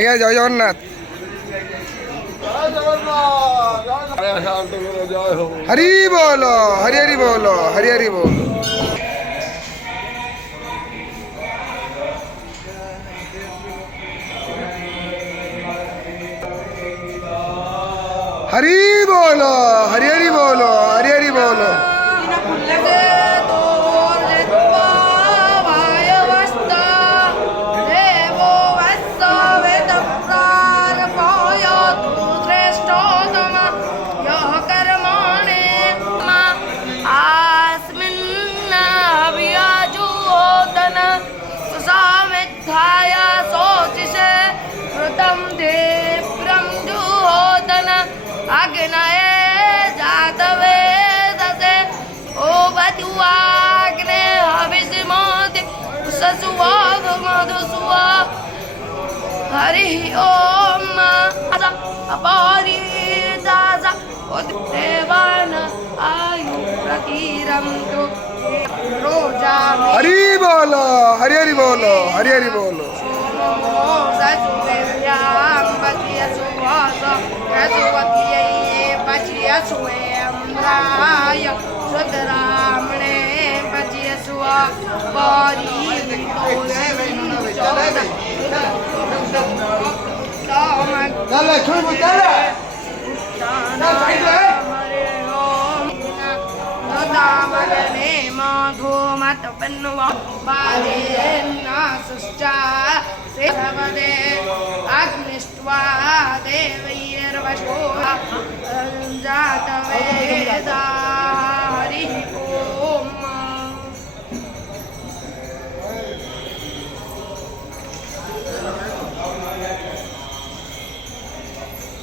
आज्ञा जय जगन्नाथ। हरि बोलो, हरि हरि बोलो, हरि हरि बोलो। हरि बोलो, हरि हरि बोलो, हरि हरि बोलो। अग्नये जातवे दसे ओ बतुआग्ने हविष्मोति ससुवाद मधुसुवा हरि ओम अपरिदासा देवान आयु प्रतिरंतु रोजा हरि बोलो, हरि हरि बोलो, हरि हरि बोलो। सुधरामणे बचिय सुआ मधु मत पन्नुआ बाजे नासुष्टा सेवदे अग्निष्ट्वा देवैर्वशो जातवेदा